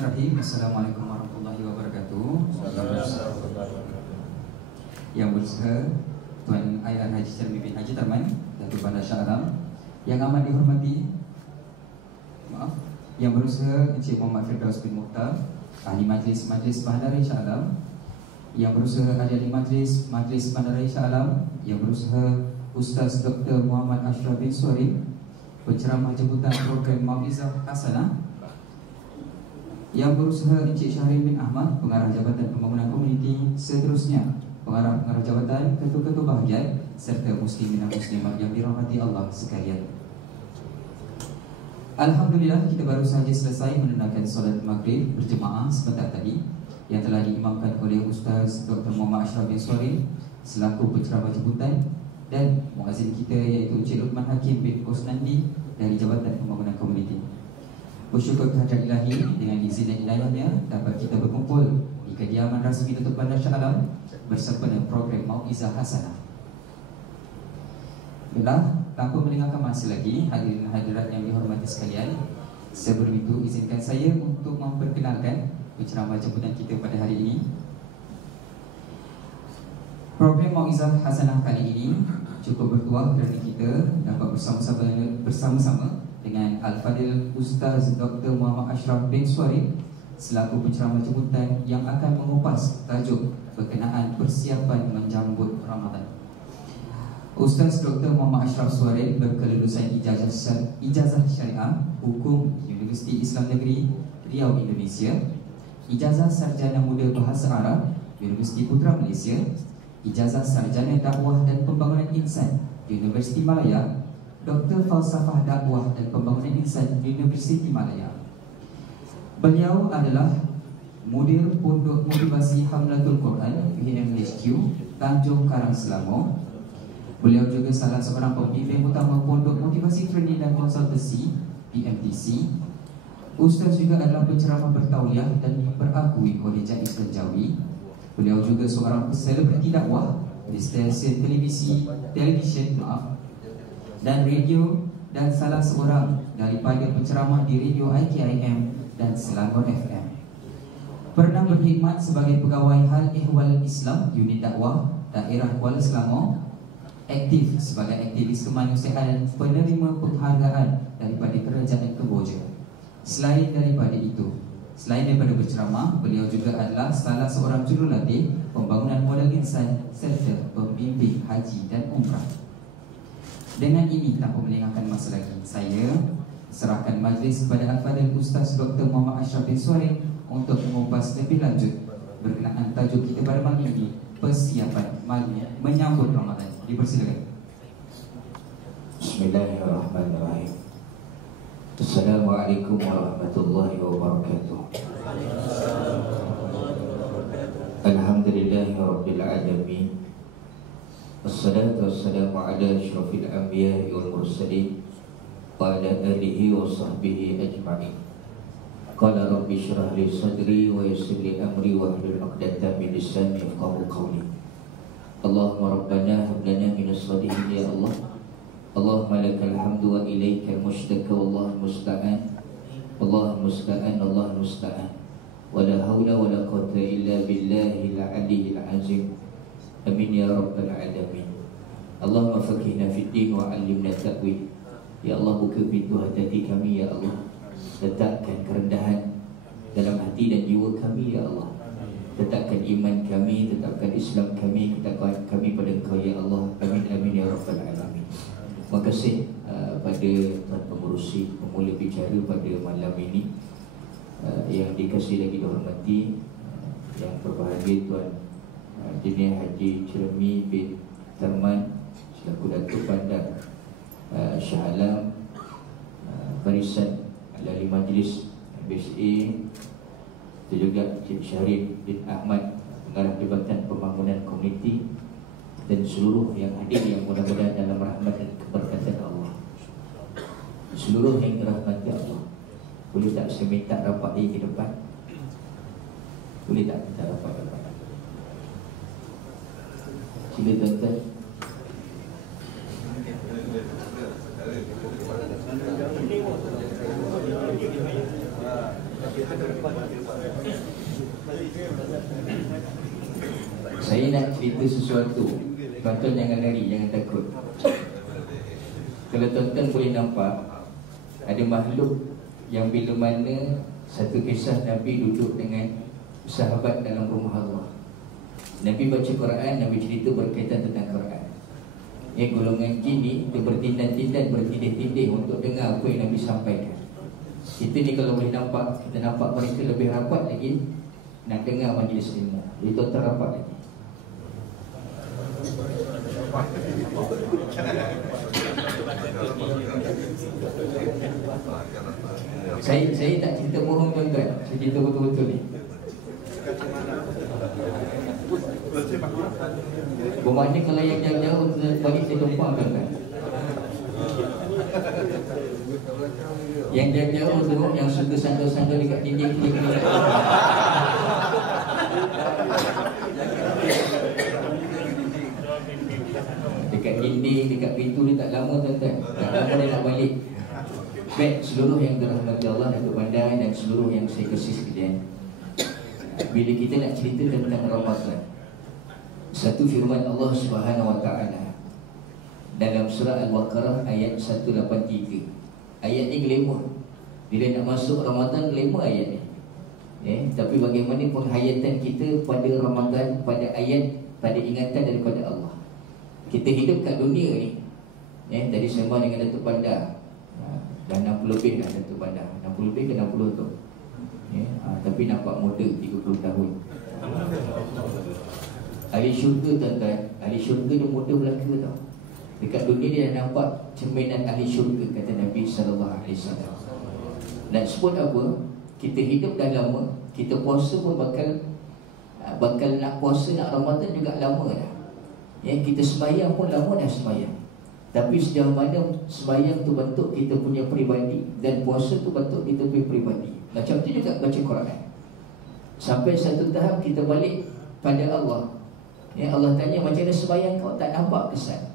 Bismillahirrahmanirrahim. Assalamualaikum warahmatullahi wabarakatuh. Yang berusaha Tuan Airan Haji Syarmi bin Haji Tarman, Datuk Bandar Shah Alam. Yang amat dihormati, yang berusaha Encik Muhammad Firdaus bin Mukhtar, Ahli Majlis Bandaraya Shah Alam. Yang berusaha Ahli Majlis Bandaraya Shah Alam. Yang berusaha Ustaz Dr. Muhammad Ashraf bin Suhairi, penceramah jemputan program Mau'izah Hasanah. Yang berusaha Encik Syahrir bin Ahmad, pengarah Jabatan Pembangunan Komuniti. Seterusnya pengarah Jabatan, ketua-ketua bahagian serta muslimin dan muslimat yang dirahmati Allah sekalian. Alhamdulillah, kita baru sahaja selesai menunaikan solat maghrib berjemaah sebentar tadi yang telah diimamkan oleh Ustaz Dr. Muhammad Ashraf bin Suhairi selaku penceramah jemputan, dan muazzin kita iaitu Encik Luqman Hakim bin Kusnandi dari Jabatan Pembangunan Komuniti. Bersyukur kehadrat Ilahi, dengan izin dan inayahnya dapat kita berkumpul di kediaman rasmi Datuk Bandar Shah Alam bersempena program Mau'izah Hasanah. Baiklah, tanpa melengahkan masa lagi, hadirin hadirat yang dihormati sekalian, sebelum itu izinkan saya untuk memperkenalkan penceramah jemputan kita pada hari ini. Program Mau'izah Hasanah kali ini cukup bertuah kerana kita dapat bersama-sama dengan Al-Fadil Ustaz Dr. Muhammad Ashraf bin Suhairi selaku penceramah jemputan yang akan mengupas tajuk berkenaan persiapan menjambut Ramadan. Ustaz Dr. Muhammad Ashraf Suhairi berkelulusan ijazah syariah hukum Universiti Islam Negeri Riau, Indonesia, ijazah sarjana muda bahasa Arab Universiti Putra Malaysia, ijazah sarjana dakwah dan pembangunan insan Universiti Malaya, Doktor Falsafah Dakwah dan Pembangunan Insan Universiti Malaya. Beliau adalah Mudir Pondok Motivasi Hamlatul Quran PMHQ Tanjung Karang, Selangor. Beliau juga salah seorang pembimbing utama Pondok Motivasi Training dan Konsultasi PMTC. Ustaz juga adalah penceramah bertauliah dan berakui oleh Jais dan Jawi. Beliau juga seorang selebriti dakwah di stesen televisyen dan radio, dan salah seorang daripada penceramah di radio IKIM dan Selangor FM. Pernah berkhidmat sebagai pegawai Hal Ehwal Islam Unit Dakwah Daerah Kuala Selangor, aktif sebagai aktivis kemanusiaan dan penerima penghargaan daripada Kerajaan Kemboja. Selain daripada berceramah, beliau juga adalah salah seorang jurulatih pembangunan modal insan serta pembimbing haji dan umrah. Dengan ini, tanpa melengahkan masa lagi, saya serahkan majlis kepada Al-Fadil Ustaz Dr. Muhammad Ashraf bin Suhairi untuk mengupas lebih lanjut berkenaan tajuk kita pada malam ini, persiapan menyambut Ramadan. Dipersilakan. Bismillahirrahmanirrahim. Assalamualaikum warahmatullahi wabarakatuh. Alhamdulillahirabbil alamin. Wassalatu wassalamu ala asyrafil anbiya'i wal mursalin wa ala alihi wa sahbihi ajma'in. Qala rabbi shrah li sadri wa yassir li amri wa hlul 'uqdatam min lisani yafqahu qawli. Allahumma rabbana hab lana minas salihin ya Allah. Allahumma lakal hamdu wa ilaikal mushtaka wallahul musta'an. Wallahul musta'an, Allahul musta'an. Wa la hawla wa la quwwata illa billahil 'aliyyil 'azim. Amin ya rabbal alamin. Allahumma faqihna fid din wa 'allimna ta'wil. Ya Allah, buka pintu hati kami ya Allah. Letakkan kerendahan dalam hati dan jiwa kami ya Allah. Letakkan iman kami, letakkan Islam kami, letakkan kami pada Engkau ya Allah. Amin amin ya rabbal alamin. Terima kasih pada Tuan Pengerusi pemula bicara pada malam ini, yang dikasihi lagi dihormati yang berbahagia Tuan Dini Haji Syarmi bin Tarman selaku Datuk Bandar Shah Alam, barisan ahli majlis BSA, itu juga Encik Syahrir bin Ahmad, pengarah Jabatan Pembangunan Komuniti, dan seluruh yang hadir yang mudah-mudahan dalam rahmat dan keberkatan Allah. Seluruh yang dirahmati Allah. Boleh tak saya minta rapat di depan? Boleh tak minta rapat depan? Sila tuan-tuan. Saya nak cerita sesuatu. Tuan-tuan jangan lari, jangan takut. Kalau tuan-tuan boleh nampak, ada makhluk yang bila mana satu kisah Nabi duduk dengan sahabat dalam rumah Allah. Nabi baca Quran, Nabi cerita berkaitan tentang Quran. Golongan jin ni dia bertindan-tindan, bertindih-tindih untuk dengar apa yang Nabi sampaikan. Kita ni kalau boleh nampak, kita nampak mereka lebih rapat lagi nak dengar majlis ilmu. Jadi tuan-tuan rapat lagi. Saya tak cerita bohong tuan-tuan. Saya cerita betul-betul ni. Bermakna kalau yang jauh-jauh balik saya tumpang tuan-tuan. Yang jauh-jauh tu yang suka sandal-sandal dekat dinding ni. Dekat dinding, dekat pintu ni tak lama tuan-tuan. Tak lama dia nak balik. Baik, seluruh yang dirahmati Allah Datuk Bandar dan seluruh yang saya kasih sekalian, bila kita nak cerita tentang Ramadan, satu firman Allah Subhanahu Wa Taala dalam surah Al-Baqarah ayat 183. Ayat ni glamour. Bila nak masuk Ramadan, glamour ayat ni. Tapi bagaimana penghayatan kita pada Ramadan, pada ayat, pada ingatan daripada Allah. Kita hidup kat dunia ni. Tadi sembang dengan Datuk Bandar. Dah 60 lebih dah Datuk Bandar. 60 lebih ke 60 tu. Tapi nampak muda 30 tahun. Ahli syurga tuan-tuan, ahli syurga dia muda belaka tau. Dekat dunia dia dah nampak cerminan ahli syurga, kata Nabi SAW. Dan sebut apa? Kita hidup dah lama, kita puasa pun bakal nak puasa, nak Ramadan juga lama dah. Kita sembahyang pun lama dah sembahyang. Tapi sejauh mana sembahyang tu bentuk kita punya peribadi dan puasa tu bentuk kita punya peribadi. Macam tu juga baca Quran. Sampai satu tahap kita balik pada Allah. Allah tanya, macam mana sembahyang kau tak nampak kesan?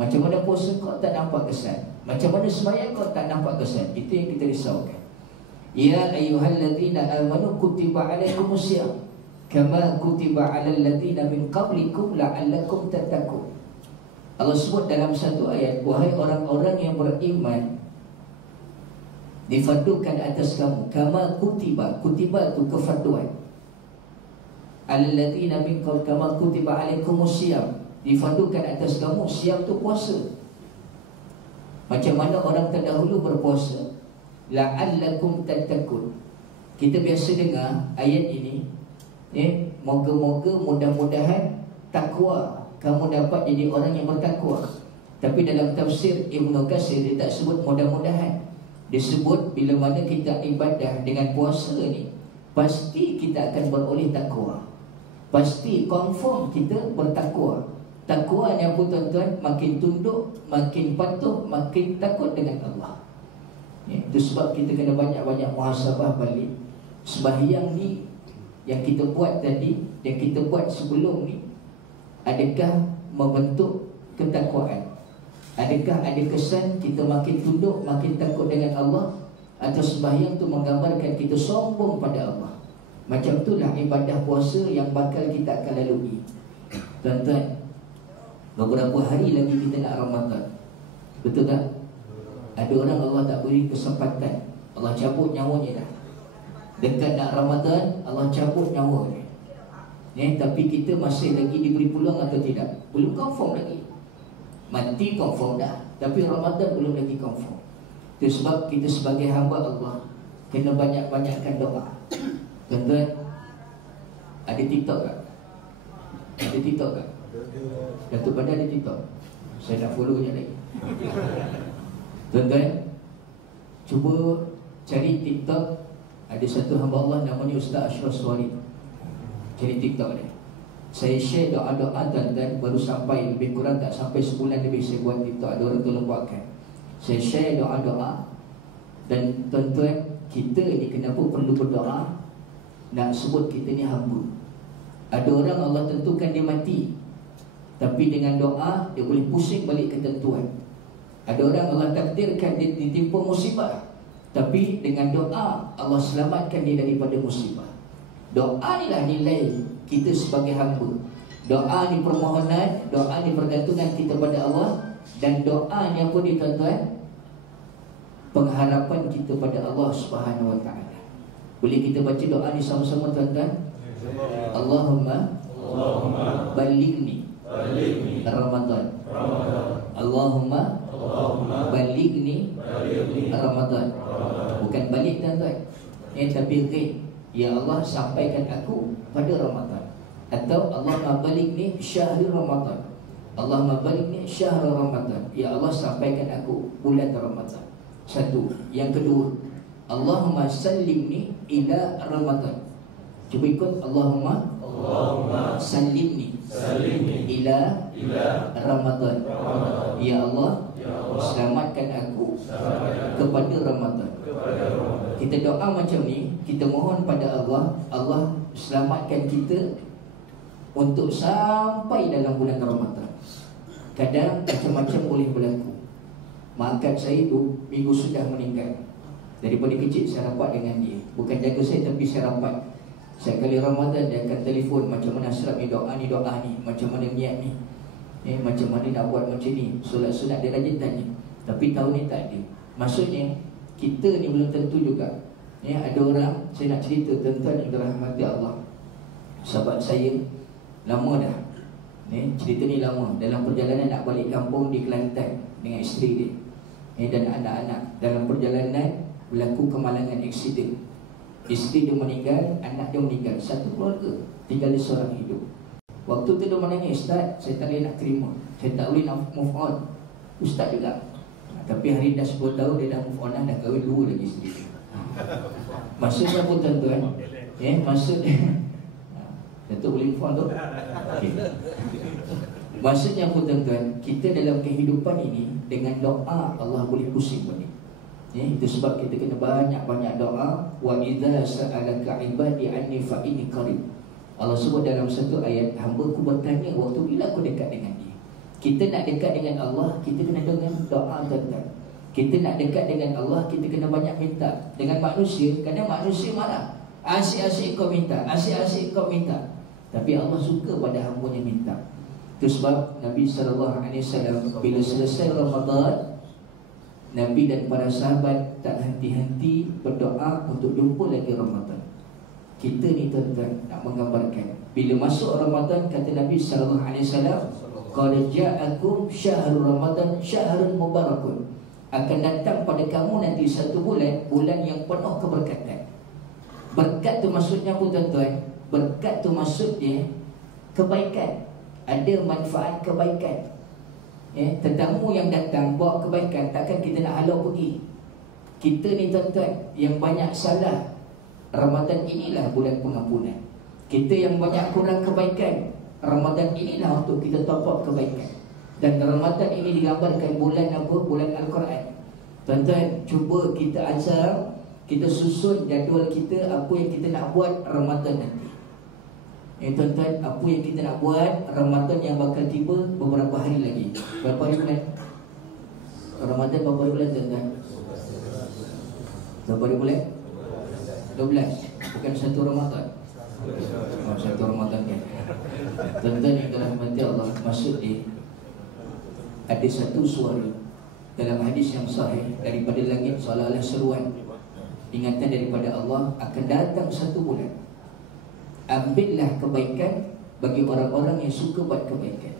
Macam mana puasa kau tak nampak kesan? Macam mana sembahyang kau tak nampak kesan? Itu yang kita risaukan. Ya ayyuhalladzina amanu kutiba alaikumusiyam kama kutiba alal ladzina min qablikum la'allakum tattaqun. Allah sebut dalam satu ayat, wahai orang-orang yang beriman, difardukan atas kamu kama kutiba. Kutiba itu kefarduan. Alal ladzina min qablikum kama kutiba alaikumusiyam. Difardukan atas kamu, siam tu puasa. Macam mana orang terdahulu berpuasa, la'allakum tattaqun. Kita biasa dengar ayat ini, moga-moga, mudah-mudahan takwa, kamu dapat jadi orang yang bertakwa. Tapi dalam tafsir Ibnu Katsir dia tak sebut mudah-mudahan. Dia sebut bila mana kita ibadah dengan puasa ni, pasti kita akan beroleh takwa. Pasti confirm kita bertakwa. Takwa ni apa tuan-tuan? Makin tunduk, makin patuh, makin takut dengan Allah. Itu sebab kita kena banyak-banyak muhasabah balik. Sembahyang ni yang kita buat tadi, yang kita buat sebelum ni, adakah membentuk ketakwaan? Adakah ada kesan kita makin tunduk, makin takut dengan Allah? Atau sembahyang tu menggambarkan kita sombong pada Allah? Macam itulah ibadah puasa yang bakal kita akan lalui. Tuan-tuan, beberapa hari lagi kita nak Ramadan. Betul tak? Ada orang Allah tak beri kesempatan, Allah cabut nyawanya dah. Dekat nak Ramadan, Allah cabut nyawa dia. Tapi kita masih lagi diberi peluang atau tidak? Belum confirm lagi. Mati confirm dah, tapi Ramadan belum lagi confirm. Itu sebab kita sebagai hamba Allah kena banyak-banyakkan doa. Tuan-tuan, ada TikTok tak? Ada TikTok tak? Datuk Bandar ada TikTok? Saya nak follow je lagi. Tuan-tuan, cuba cari TikTok. Ada satu hamba Allah namanya Ustaz Ashraf Suwari. Cari TikTok dia. Saya share doa-doa tuan-tuan. Baru sampai, lebih kurang tak sampai sebulan lebih saya buat TikTok. Ada orang tolong buatkan. Saya share doa-doa. Dan tuan-tuan, kita ni kenapa perlu berdoa? Nak sebut kita ni hamba. Ada orang Allah tentukan dia mati, tapi dengan doa dia boleh pusing balik ketentuan. Ada orang Allah takdirkan dia ditimpa musibah, Tapi dengan doa Allah selamatkan dia daripada musibah. Doa inilah nilai kita sebagai hamba. Doa ni permohonan, doa ni pergantungan kita pada Allah. Dan doa ni apa dia tuan-tuan? Pengharapan kita pada Allah Subhanahu Wa Taala. Boleh kita baca doa ni sama-sama tuan-tuan? Allahumma balighni Ramadan. Allahumma balighni Ramadan. Bukan balik tuan-tuan, tapi ghaib. Ya Allah, sampaikan aku pada Ramadan. Atau Allahumma balighni syahr Ramadan. Allahumma balighni syahr Ramadan. Ya Allah, sampaikan aku bulan Ramadan. Satu. Yang kedua, Allahumma sallimni ila Ramadan. Cuba ikut. Allahumma sallimni ila Ramadan. Ya Allah, selamatkan aku kepada Ramadan. Kita doa macam ni, kita mohon pada Allah, Allah selamatkan kita untuk sampai dalam bulan Ramadan. Kadang macam-macam boleh berlaku. Mak angkat saya tu minggu sudah meninggal. Daripada kecil saya rapat dengan dia. Bukan jaga saya, tapi saya rapat. Setiap kali Ramadan dia akan telefon, macam mana Ashraf ni doa ni, macam mana niat ni, macam mana nak buat macam ni, solat-solat dia rajin tanya. Tapi tahun ni tak ada. Maksudnya kita ni belum tentu juga. Ada orang, saya nak cerita tuan-tuan yang dirahmati Allah, sahabat saya lama dah, cerita ni lama. Dalam perjalanan nak balik kampung di Kelantan dengan isteri dia dan anak-anak. Dalam perjalanan berlaku kemalangan, aksiden. Isteri dia meninggal, anak dia meninggal. Satu keluarga, tinggal dia seorang hidup. Waktu tu dia menangis, Ustaz, saya tak boleh nak terima, saya tak boleh nak move on. Ustaz juga. Tapi hari dah 10 tahun dia dah move on dah kahwin 2 lagi isteri dia. Maksudnya apa tuan-tuan? Maksudnya Datuk boleh move on tu? Okay. Maksudnya apa tuan-tuan? Kita dalam kehidupan ini, dengan doa Allah boleh pusing balik. Itu sebab kita kena banyak-banyak doa. Wa idza sa'alaka ibadi anni fa inni qarib. Allah sebut dalam satu ayat, hamba-Ku bertanya waktu bila aku dekat dengan dia. Kita nak dekat dengan Allah, kita kena dengan doa tuan-tuan. Kita nak dekat dengan Allah, kita kena banyak minta. Dengan manusia, kadang manusia marah. Asyik-asyik kau minta, asyik-asyik kau minta. Tapi Allah suka pada hamba-Nya minta. Itu sebab Nabi SAW bila selesai Ramadan, Nabi dan para sahabat tak henti-henti berdoa untuk jumpa lagi Ramadan. Kita ni tuan-tuan nak menggambarkan, bila masuk Ramadan, kata Nabi SAW, qad ja'akum syahrul Ramadan syahrun mubarakun. Akan datang pada kamu nanti satu bulan, bulan yang penuh keberkatan. Berkat tu maksudnya apa tuan-tuan? Berkat tu maksudnya kebaikan. Ada manfaat kebaikan. Tetamu yang datang bawa kebaikan, takkan kita nak halau pergi. Kita ni tuan-tuan yang banyak salah, Ramadan inilah bulan pengampunan. Kita yang banyak kurang kebaikan, Ramadan inilah untuk kita top up kebaikan. Dan Ramadan ini digambarkan bulan apa? Bulan Al-Quran. Tuan-tuan, cuba kita ajar, kita susun jadual kita, apa yang kita nak buat Ramadan nanti. Tuan-tuan, apa yang kita nak buat Ramadan yang bakal tiba beberapa hari lagi. Berapa hari bulan? Ramadan berapa hari bulan tuan-tuan? Berapa hari bulan? 12. Bukan satu Ramadan. Satu Ramadan kan. Tuan-tuan yang dirahmati Allah, maksud dia, ada satu suara dalam hadis yang sahih daripada langit, seolah-olah seruan, ingatan daripada Allah, akan datang satu bulan. Ambillah kebaikan bagi orang-orang yang suka buat kebaikan,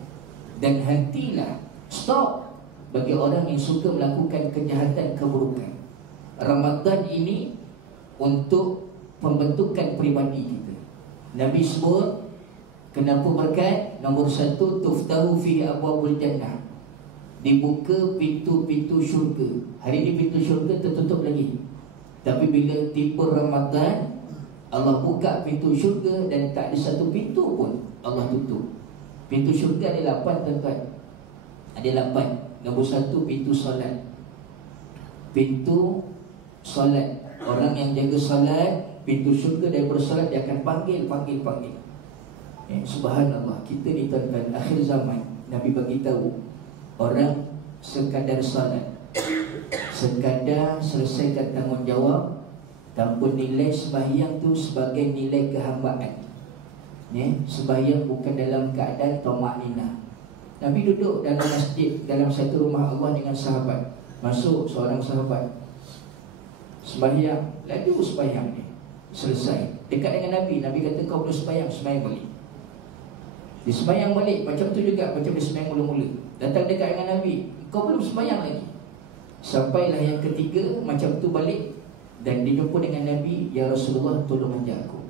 dan hentilah, stop bagi orang yang suka melakukan kejahatan, keburukan. Ramadan ini untuk pembentukan peribadi kita. Nabi sebut kenapa berkat? Nombor 1, tuftahu fihi abwabul jannah, dibuka pintu-pintu syurga. Hari ini pintu syurga tertutup lagi, tapi bila tiba Ramadan, Allah buka pintu syurga dan tak ada satu pintu pun Allah tutup. Pintu syurga ada 8 tuan-tuan. Ada 8. Nombor 1, pintu solat. Pintu solat. Orang yang jaga solat, pintu syurga daripada solat dia akan panggil. Subhanallah, kita ni tuan-tuan, akhir zaman Nabi bagi tahu, orang sekadar solat sekadar selesaikan tanggungjawab tanpa nilai sembahyang tu sebagai nilai kehambaan. Sembahyang bukan dalam keadaan tamakninah. Nabi duduk dalam masjid, dalam satu rumah Allah dengan sahabat. Masuk seorang sahabat, sembahyang, lalu sembahyang ni selesai. Dekat dengan Nabi, Nabi kata kau boleh sembahyang balik. Dia sembahyang balik, macam tu juga, macam dia sembahyang mula-mula. Datang dekat dengan Nabi, kau belum sembahyang lagi. Sampailah yang ketiga, macam tu balik. Dan dia jumpa dengan Nabi, ya Rasulullah, tolong ajar aku.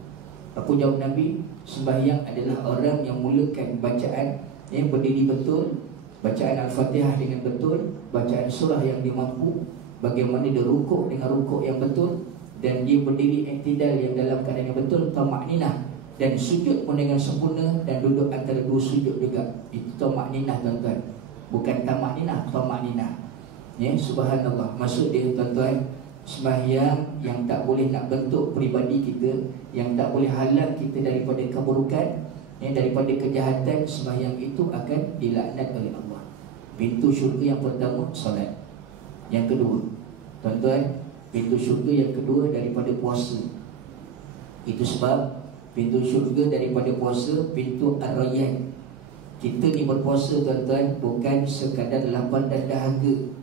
Aku jawab Nabi, sembahyang adalah orang yang mulakan bacaan yang berdiri betul, bacaan Al-Fatihah dengan betul, bacaan surah yang dia mampu, bagaimana dia rukuk dengan rukuk yang betul, dan dia berdiri iktidal yang dalam keadaan yang betul, tamakninah, dan sujud pun dengan sempurna, dan duduk antara dua sujud juga. Itu tamakninah, tuan-tuan. Bukan tamakninah, tamakninah. Subhanallah. Maksud dia, tuan-tuan, sembahyang yang tak boleh nak bentuk peribadi kita, yang tak boleh halang kita daripada keburukan, daripada kejahatan. Sembahyang itu akan dilaknat oleh Allah. Pintu syurga yang pertama, solat. Yang kedua, tuan-tuan, pintu syurga yang kedua daripada puasa. Itu sebab pintu syurga daripada puasa, pintu Ar-Rayyan. Kita ni berpuasa, tuan-tuan, bukan sekadar lapar dan dahaga.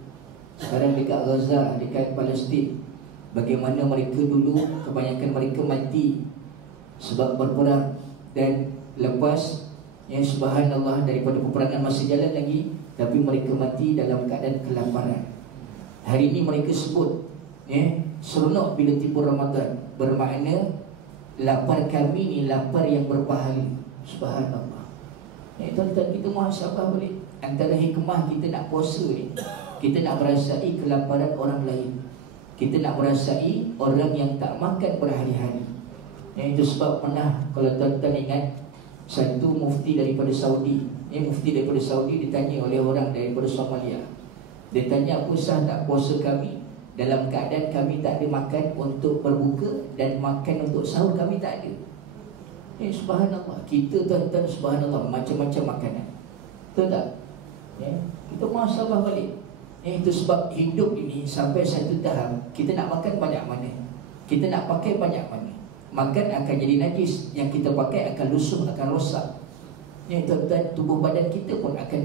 Sekarang dekat Gaza, dekat Palestin, bagaimana mereka dulu, kebanyakan mereka mati sebab berperang. Dan lepas, subhanallah, daripada peperangan masih jalan lagi, tapi mereka mati dalam keadaan kelaparan. Hari ini mereka sebut seronok bila tiba Ramadan, bermakna lapar kami ni lapar yang berpahala. Subhanallah. Tuan-tuan, kita muhasabah balik. Antara hikmah kita nak puasa ni, kita nak merasai kelaparan orang lain. Kita nak merasai orang yang tak makan berhari-hari. Itu sebab pernah, kalau tuan-tuan ingat, satu mufti daripada Saudi, mufti daripada Saudi ditanya oleh orang daripada Somalia. Dia tanya, apa sah tak puasa kami dalam keadaan kami tak ada makan untuk berbuka, dan makan untuk sahur kami tak ada. Subhanallah. Kita, tuan-tuan, subhanallah, macam-macam makanan. Betul tak? Kita muhasabah balik. Itu sebab hidup ini sampai satu tahap, kita nak makan banyak mana, kita nak pakai banyak mana. Makan akan jadi najis, yang kita pakai akan lusuh, akan rosak. Tuan-tuan, tubuh badan kita pun akan,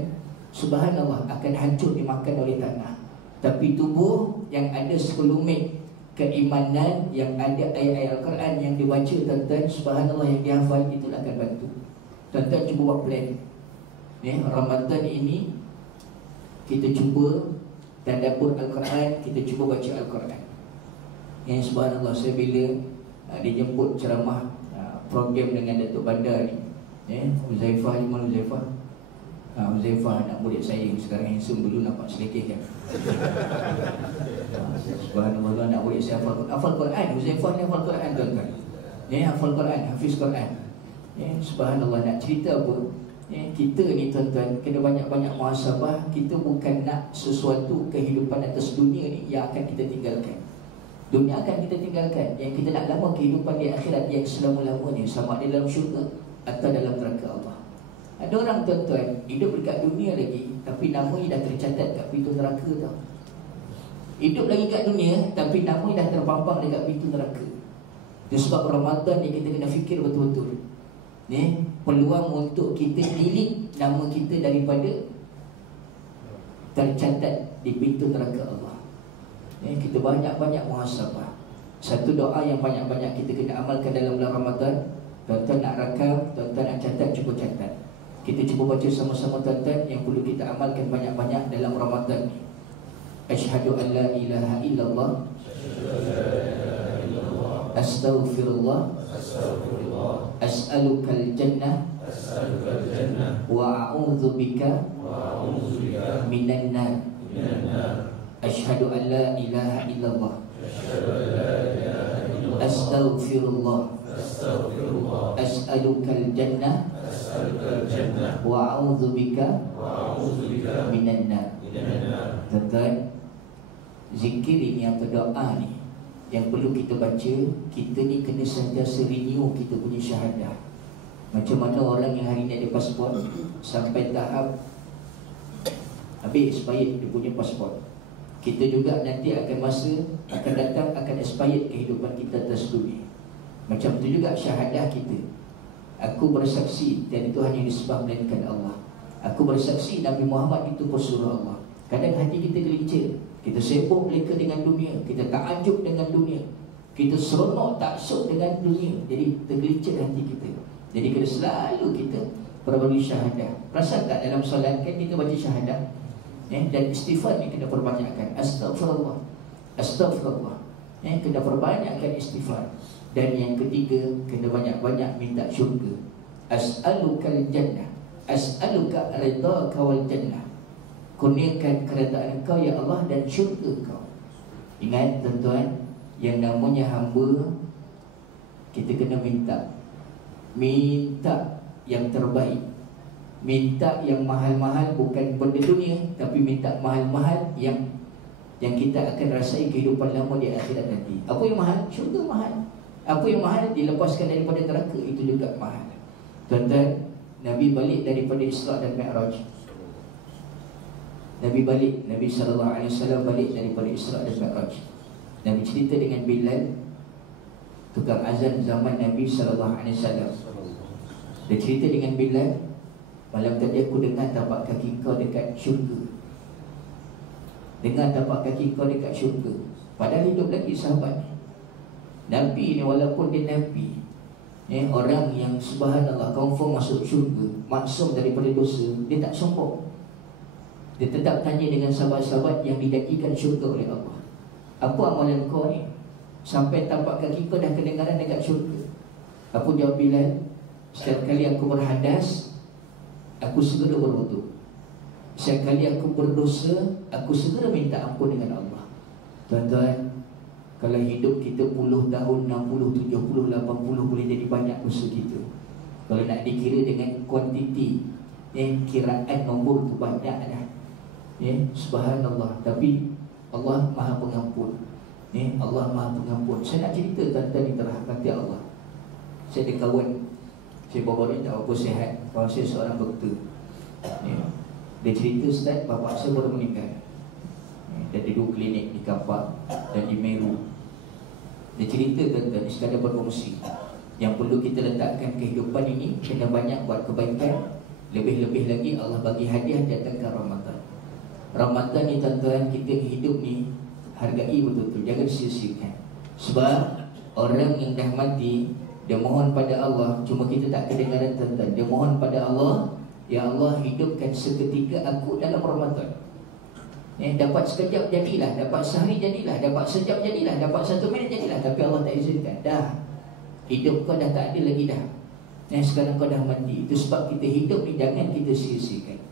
subhanallah, akan hancur dimakan oleh tanah. Tapi tubuh yang ada sekelumit keimanan, yang ada ayat-ayat Al-Quran yang dibaca, tuan-tuan, subhanallah, yang dihafal, itulah akan bantu. Tuan-tuan cuba buat plan. Ramadan ini kita cuba tadabbur Al-Quran, kita cuba baca Al-Quran. Subhanallah, saya bila dijemput ceramah program dengan Datuk Bandar ni, Huzaifah, Imam Huzaifah, Huzaifah anak murid saya sekarang handsome, dulu nampak selekeh kan. Subhanallah, anak murid saya hafal Quran. Huzaifah ni hafal Quran, tuan-tuan. Hafal Quran, hafiz Quran. Subhanallah, nak cerita apa? Kita ni, tuan-tuan, kena banyak-banyak muhasabah. Kita bukan nak sesuatu kehidupan atas dunia ni yang akan kita tinggalkan. Dunia akan kita tinggalkan. Yang kita nak lama kehidupan di akhirat yang selama-lamanya, sama ada dalam syurga atau dalam neraka Allah. Ada orang, tuan-tuan, hidup dekat dunia lagi, tapi namanya dah tercatat kat pintu neraka tau. Hidup lagi kat dunia, tapi namanya dah terpampang dekat pintu neraka. Itu sebab Ramadan ni kita kena fikir betul-betul. Peluang untuk kita delete nama kita daripada tercatat di pintu neraka Allah. Kita banyak-banyak muhasabah. Satu doa yang banyak-banyak kita kena amalkan dalam bulan Ramadan. Tuan-tuan nak rakam, tuan-tuan nak catat, cuba catat. Kita cuba baca sama-sama, tuan-tuan, yang perlu kita amalkan banyak-banyak dalam Ramadan ni. Asyhadu an la ilaha illallah, astaghfirullah, as'alukal jannah, wa a'udzu bika minan nar. Asyhadu an la ilaha illallah, astaghfirullah, as'alukal jannah, wa a'udzu bika minan nar. Tuan-tuan, zikir ini atau doa ni yang perlu kita baca, kita ni kena sentiasa renew kita punya syahadah. Macam mana orang yang hari ni ada pasport, sampai tahap habis baik dia punya pasport, Kita juga nanti akan masa akan datang, akan expired kehidupan kita atas dunia. Macam tu juga syahadah kita. Aku bersaksi tiada Tuhan yang disembah melainkan Allah. Aku bersaksi Nabi Muhammad itu pesuruh Allah. Kadang hati kita gelincir, kita sibuk mereka dengan dunia, kita takjub dengan dunia, kita seronok taksub dengan dunia. Jadi tergelincir hati kita. Jadi kena selalu kita perbarui syahadah. Perasan tak dalam solat kan kita baca syahadah, dan istighfar ni kena perbanyakkan. Astagfirullah, astagfirullah, kena perbanyakkan istighfar. Dan yang ketiga, kena banyak-banyak minta syurga. As'alukal jannah, as'aluka ridhaka wal jannah. Kurniakan keredaan Engkau ya Allah dan syurga Engkau. Ingat tuan-tuan, yang namanya hamba, kita kena minta yang terbaik, minta yang mahal-mahal, bukan benda dunia, tapi minta mahal-mahal yang kita akan rasai kehidupan lama di akhirat nanti. Apa yang mahal? Syurga mahal. Apa yang mahal? Dilepaskan daripada neraka, itu juga mahal. Tuan-tuan, Nabi balik daripada Isra dan Mi'raj. Nabi SAW balik daripada Isra dan Mi'raj. Nabi cerita dengan Bilal, tukang azan zaman Nabi SAW. Dia cerita dengan Bilal, malam tadi aku dengar tapak kaki kau dekat syurga. Dengar tapak kaki kau dekat syurga. Padahal hidup lagi sahabat Nabi ni, walaupun dia Nabi, orang yang subhanallah confirm masuk syurga, maksum daripada dosa, dia tak sombong. Dia tetap tanya dengan sahabat-sahabat yang dijanjikan syurga oleh Allah, apa amalan kau ni sampai tapak kaki kau dah kedengaran dekat syurga? Apa jawab Bilal? Setiap kali aku berhadas, aku segera berwudu. Setiap kali aku berdosa, aku segera minta ampun dengan Allah. Tuan-tuan, kalau hidup kita puluh tahun, 60, 70, 80, boleh jadi banyak dosa kita. Kalau nak dikira dengan kuantiti, kiraan nombor tu banyak dah. Subhanallah. Tapi Allah Maha Pengampun. Allah Maha Pengampun. Saya nak cerita tuan-tuan yang terhormati Allah. Saya ada kawan, saya bawa ni tak apa sihat. Kawan saya seorang doktor. Dia cerita, Ustaz, bapa saya baru meninggal. Dia ada 2 klinik di Kapak dan di Meru. Dia cerita tuan-tuan, sekadar berkongsi. Yang perlu kita letakkan kehidupan ini, kena banyak buat kebaikan. Lebih-lebih lagi Allah bagi hadiah datangkan Ramadan. Ramadan ni tuan-tuan, kita hidup ni hargai betul-betul, jangan sia-siakan. Sebab orang yang dah mati, dia mohon pada Allah, cuma kita tak kedengaran tuan-tuan. Dia mohon pada Allah, ya Allah, hidupkan seketika aku dalam Ramadan. Dapat sekejap jadilah, dapat sehari jadilah, dapat sejam jadilah, dapat 1 minit jadilah. Tapi Allah tak izinkan. Dah, hidup kau dah tak ada lagi dah. Sekarang kau dah mati. Itu sebab kita hidup ni jangan kita sia-siakan.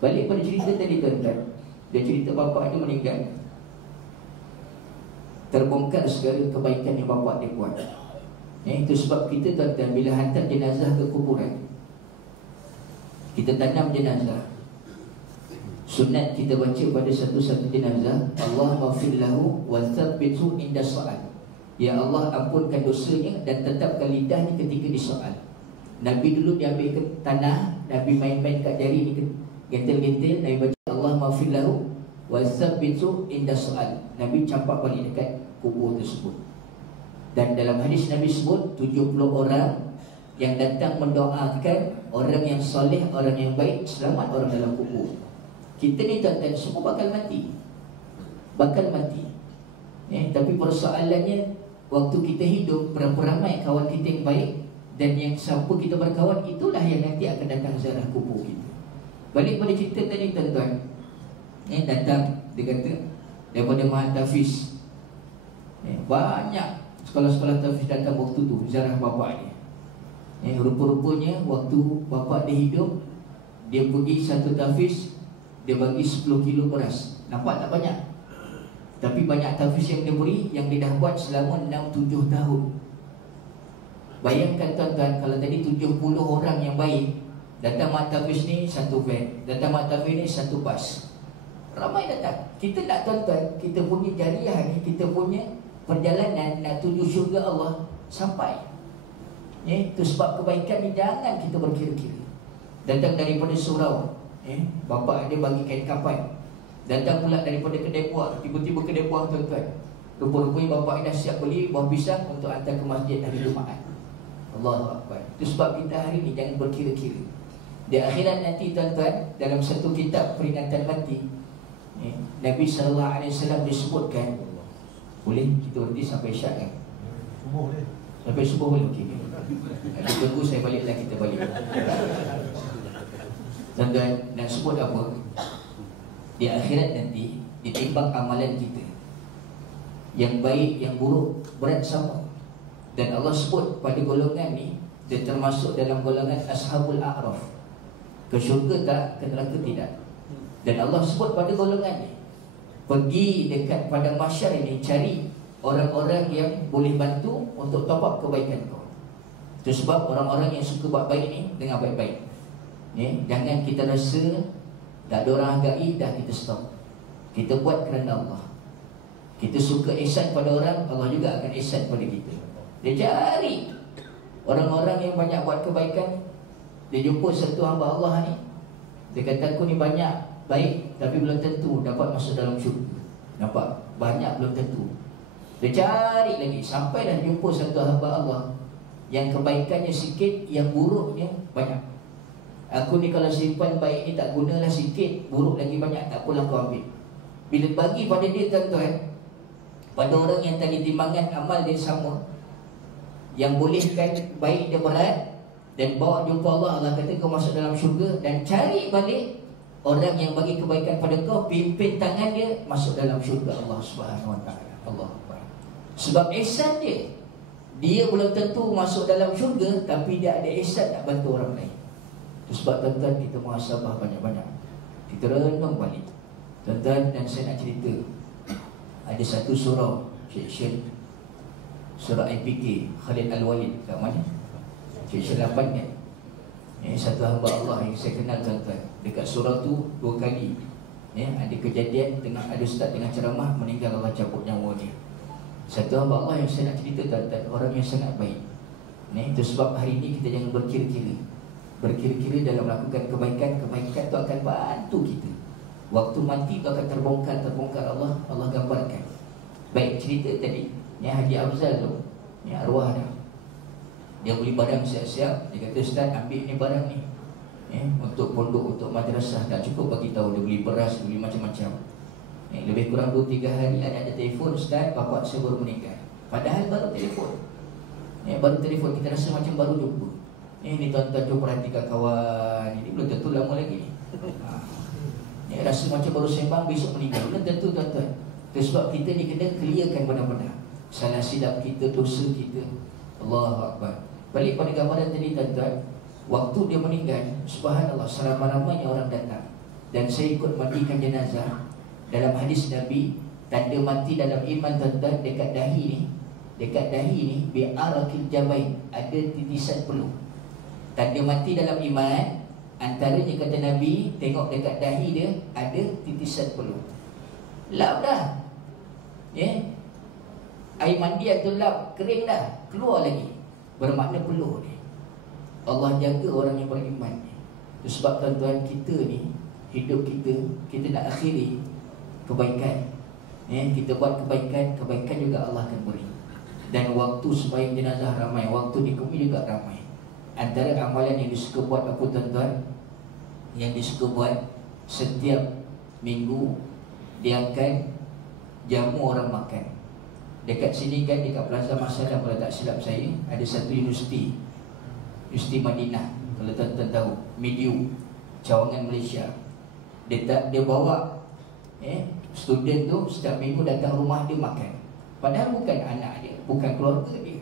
Balik pada cerita tadi tuan-tuan. Dia cerita bapa dia meninggal, terbongkar segala kebaikan yang bapa dia buat. Itu sebab kita tuan-tuan, bila hantar jenazah ke kuburan, kita tanam jenazah. Sunat kita baca pada satu-satu jenazah, Allah maghfir lahu wa thabbitu inda soal. Ya Allah, ampunkan dosanya dan tetapkan lidahnya ketika disoal. Nabi dulu dia ambil ke tanah, Nabi main-main kat jari ni, gentil-gentil, Nabi baca Allah maghfir lahu wa thabbitu inda soal. Nabi campak balik dekat kubur tersebut. Dan dalam hadis Nabi sebut 70 orang yang datang mendoakan orang yang soleh, orang yang baik, selamat orang dalam kubur. Kita ni tuan-tuan semua bakal mati. Bakal mati. Tapi persoalannya, waktu kita hidup, berapa ramai kawan kita yang baik, dan yang siapa kita berkawan, itulah yang nanti akan datang ziarah kubur kita. Balik pada cerita tadi tuan-tuan, datang, dia kata daripada Mahat Tafiz, banyak sekolah-sekolah Tafiz datang waktu tu ziarah bapa dia. Rupa-rupanya waktu bapa dia hidup, dia pergi satu Tafiz, dia bagi 10 kilo beras. Nampak tak banyak, tapi banyak Tafiz yang dia beri, yang dia dah buat selama 6-7 tahun. Bayangkan tuan-tuan, kalau tadi 70 orang yang baik datang Mahat Tafiz ni satu van, datang Mahat Tafiz ni satu bas, ramai datang. Kita nak tuan-tuan, kita punya jariah ni, kita punya perjalanan nak tuju syurga Allah sampai. Itu sebab kebaikan ni jangan kita berkira-kira. Datang daripada surau, bapa dia bagi kain kafan. Datang pula daripada kedai buah. Tiba-tiba kedai buah tuan-tuan, rupa-rupanya bapak dah siap beli buah pisang untuk hantar ke masjid hari Jumaat. Allahu Akbar. Itu sebab kita hari ni jangan berkira-kira. Di akhirat nanti tuan-tuan, dalam satu kitab peringatan mati, Nabi SAW disebutkan, boleh kita berhenti sampai syak kan? Sampai subuh boleh? Okey. Tunggu saya baliklah, kita balik. Tuan-tuan, nak sebut apa? Di akhirat nanti ditimbang amalan kita, yang baik, yang buruk, berat sama. Dan Allah sebut pada golongan ni, dia termasuk dalam golongan Ashabul A'raf. Ke syurga tak, ke neraka tidak. Dan Allah sebut pada golongan ni, pergi dekat padang mahsyar ini, cari orang-orang yang boleh bantu untuk top up kebaikan kau. Itu sebab orang-orang yang suka buat baik ni, dengar baik-baik. Jangan kita rasa tak ada orang hargai, dah kita stop. Kita buat kerana Allah. Kita suka ihsan pada orang, Allah juga akan ihsan pada kita. Dia cari orang-orang yang banyak buat kebaikan. Dia jumpa satu hamba Allah ni, dia kata aku ni banyak baik, tapi belum tentu dapat masuk dalam syurga. Nampak? Banyak belum tentu. Dia cari lagi sampai dah jumpa satu hamba Allah yang kebaikannya sikit, yang buruknya banyak. Aku ni kalau simpan baik ni tak gunalah sikit, buruk lagi banyak, tak apalah kau ambil. Bila bagi pada dia tuan-tuan, pada orang yang tadi timbangan amal dia sama, yang bolehkan baik dia berat, dan bawa jumpa Allah, Allah kata kau masuk dalam syurga. Dan cari balik orang yang bagi kebaikan pada kau, pimpin tangan dia masuk dalam syurga Allah Subhanahu Wa Taala. Allah Akbar. Sebab ihsan dia belum tentu masuk dalam syurga, tapi dia ada ihsan nak bantu orang lain. Itu sebab tuan-tuan, kita muhasabah banyak-banyak, kita renung balik tuan-tuan. Dan saya nak cerita, ada satu surah section, surah IPK Khalid Al-Walid kat mana? Section 8 kan. Satu hamba Allah yang saya kenal tuan-tuan, dekat surah tu 2 kali ada kejadian tengah ada ustaz dengan ceramah, meninggal, Allah cabut nyawa dia. Satu hamba Allah yang saya nak cerita tuan-tuan, orang yang sangat baik. Itu sebab hari ini kita jangan berkira-kira. Berkira-kira dalam melakukan kebaikan, kebaikan tu akan bantu kita. Waktu mati tu akan terbongkar Allah gambarkan. Baik, cerita tadi Haji Afzal tu, arwah dah, dia beli barang siap-siap. Dia kata, Ustaz ambil ni barang ni untuk pondok, untuk madrasah. Tak cukup bagi tahu. Dia beli beras, dia beli macam-macam. Lebih kurang 2-3 hari ada telefon, Ustaz bapak saya baru meninggal. Padahal baru telefon. Baru telefon, kita rasa macam baru jumpa. Ni tuan-tuan, cuba perhatikan kawan. Ini belum tentu lama lagi. Rasa macam baru sembang, besok meninggal. Belum tentu tuan-tuan. Itu sebab kita ni kena clearkan benar-benar salah silap kita, dosa kita. Allahu Akbar. Balik pada gambaran tadi tuan-tuan, waktu dia meninggal, subhanallah, seramai-ramainya orang datang. Dan saya ikut mandikan jenazah. Dalam hadis Nabi, tanda mati dalam iman tuan-tuan, dekat dahi ni bi'arakil jabain, ada titisan peluh. Tanda mati dalam iman, antaranya kata Nabi, tengok dekat dahi dia ada titisan peluh. Lap dah, air mandi atau lap kering dah, keluar lagi, bermakna peluh ni. Allah jaga orang yang beriman ni. Itu sebab tuan-tuan, kita ni, hidup kita nak akhiri kebaikan. Kita buat kebaikan, kebaikan juga Allah akan beri. Dan waktu sembahyang jenazah ramai, waktu dikumi juga ramai. Antara amalan yang disuka buat apa tuan-tuan? Yang disuka buat, setiap minggu dia akan jamu orang makan. Dekat sini kan, dekat Plaza Masalah, kalau tak silap saya, ada satu universiti Madinah, kalau tuan-tuan tahu, Mediu, cawangan Malaysia. Dia bawa student tu setiap minggu datang rumah dia makan. Padahal bukan anak dia, bukan keluarga dia.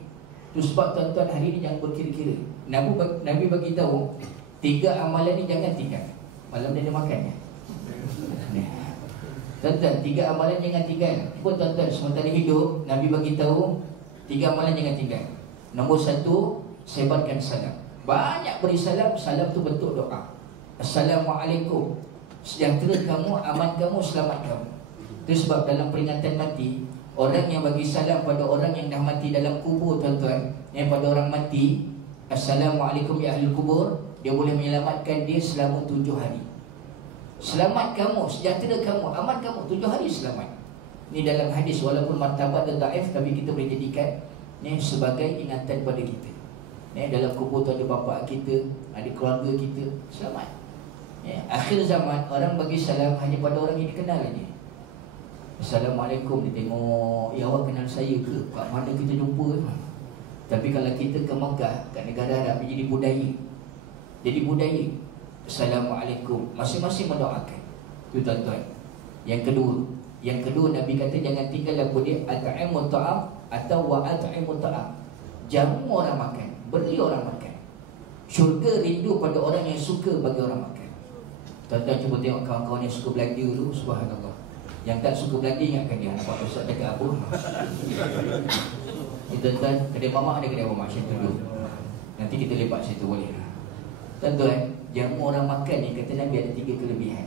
Itu sebab tuan-tuan, hari ni jangan berkira-kira. Nabi bagi tahu 3 amalan ni jangan tinggal. Malam dia ada makan ya? Tuan-tuan, 3 amalan jangan tinggal. Cuba tuan-tuan, sementara hidup, Nabi bagi tahu 3 amalan jangan tinggal. Nombor 1, sebarkan salam. Banyak beri salam. Salam tu bentuk doa. Assalamualaikum, sejahtera kamu, aman kamu, selamat kamu. Itu sebab dalam peringatan mati, orang yang bagi salam pada orang yang dah mati dalam kubur tuan-tuan, yang pada orang mati, Assalamualaikum ya ahli kubur, dia boleh menyelamatkan dia selama 7 hari. Selamat kamu, sejahtera kamu, aman kamu, 7 hari selamat. Ini dalam hadis, walaupun martabat dan daif, tapi kita boleh jadikan ni sebagai ingatan pada kita. Ni dalam kubur tu ada bapa kita, ada keluarga kita, selamat. Akhir zaman orang bagi salam hanya pada orang yang dikenal aja. Assalamualaikum, dia tengok, ya awak kenal saya ke? Kat mana kita jumpa? Tapi kalau kita ke Mekah, kat negara Arab, jadi budaya. Jadi budaya. Assalamualaikum, masing-masing mendoakan. Itu tuan-tuan. Yang kedua Nabi kata jangan tinggal apa dia, at'imut ta'am atau wa at'imut ta'am. Jamu orang makan, beri orang makan. Syurga rindu pada orang yang suka bagi orang makan. Tuan-tuan cuba tengok kawan-kawan yang suka belanja dulu, subhanallah. Yang tak suka belanja ingatkan dia, nampak Ustaz cakap apa? Tuan-tuan, kedai mamak ada kedai mamak macam tu dulu. Nanti kita lepak situ boleh. Tuan-tuan, jamu orang makan ni kata Nabi ada 3 kelebihan.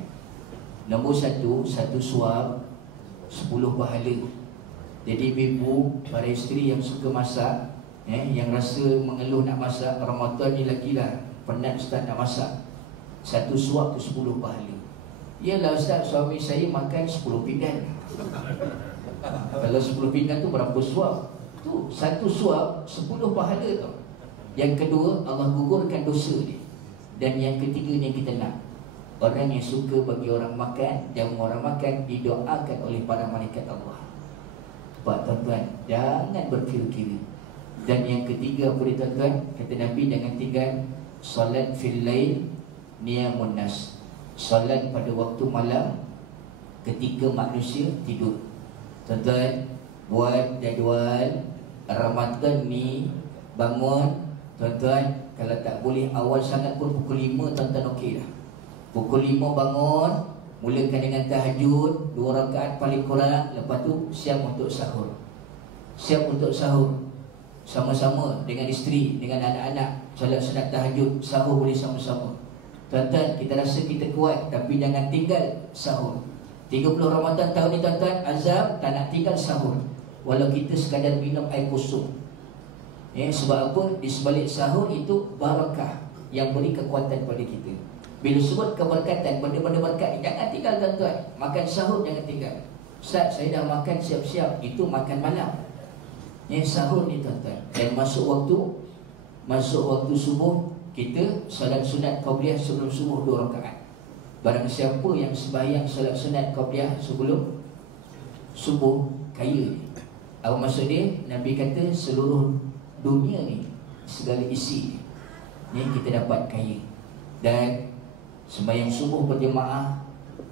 Nombor 1, satu suap 10 pahala. Jadi ibu, para isteri yang suka masak, yang rasa mengeluh nak masak, Ramadan ni lagi lah penat Ustaz nak masak, satu suap tu 10 pahala. Yalah Ustaz, suami saya makan 10 pinggan. Kalau 10 pinggan tu berapa suap? Tu satu suap 10 pahala tau. Yang kedua, Allah gugurkan dosa dia. Dan yang ketiga ni kita nak, orang yang suka bagi orang makan, dan orang makan didoakan oleh para malaikat Allah. Sebab tuan-tuan, jangan berkira-kira. Dan yang ketiga apa dia tuan-tuan? Kata Nabi, jangan tinggal solat fil lail niyamun nas. Solat pada waktu malam ketika manusia tidur. Tuan-tuan, buat jadual Ramadan ni, bangun. Tuan-tuan, kalau tak boleh awal sangat pun pukul 5 tuan-tuan okey dah. Pukul 5 bangun, mulakan dengan tahajud 2 rakaat paling kurang. Lepas tu siap untuk sahur. Siap untuk sahur sama-sama dengan isteri, dengan anak-anak. Solat sunat tahajud, sahur boleh sama-sama. Tuan-tuan, kita rasa kita kuat, tapi jangan tinggal sahur. 30 Ramadan tahun ni tuan-tuan, azab tak nak tinggal sahur. Walau kita sekadar minum air kosong. Sebab apa? Di sebalik sahur itu barakah yang beri kekuatan pada kita. Bila sebut keberkatan, benda-benda berkat ni, jangan tinggal tuan-tuan. Makan sahur jangan tinggal. Ustaz, saya dah makan siap-siap, itu makan malam. Sahur ni tuan-tuan. Dan masuk waktu subuh, kita salat sunat qabliyah sebelum subuh 2 rakaat. Barang siapa yang sembahyang salat sunat qabliyah sebelum subuh, kaya dia. Apa maksud dia? Nabi kata seluruh dunia ni, segala isi ni kita dapat kaya. Dan sembahyang subuh berjemaah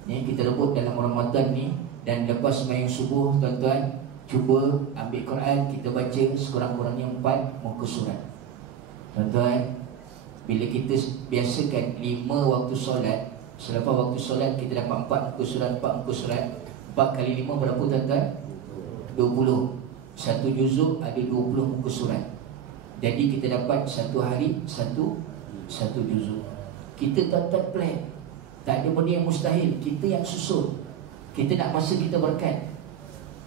ni kita rebut dalam Ramadan ni. Dan lepas sembahyang subuh tuan-tuan, cuba ambil Quran, kita baca sekurang-kurangnya 4 muka surat. Tuan-tuan, bila kita biasakan 5 waktu solat, selepas waktu solat kita dapat 4 muka surat. 4 muka surat 4 kali 5 berapa tuan-tuan? 20. Satu juzuk ada 20 muka surat. Jadi kita dapat satu hari satu juzuk. Kita tuan-tuan plan. Tak ada benda yang mustahil, kita yang susun. Kita nak masa kita berkat.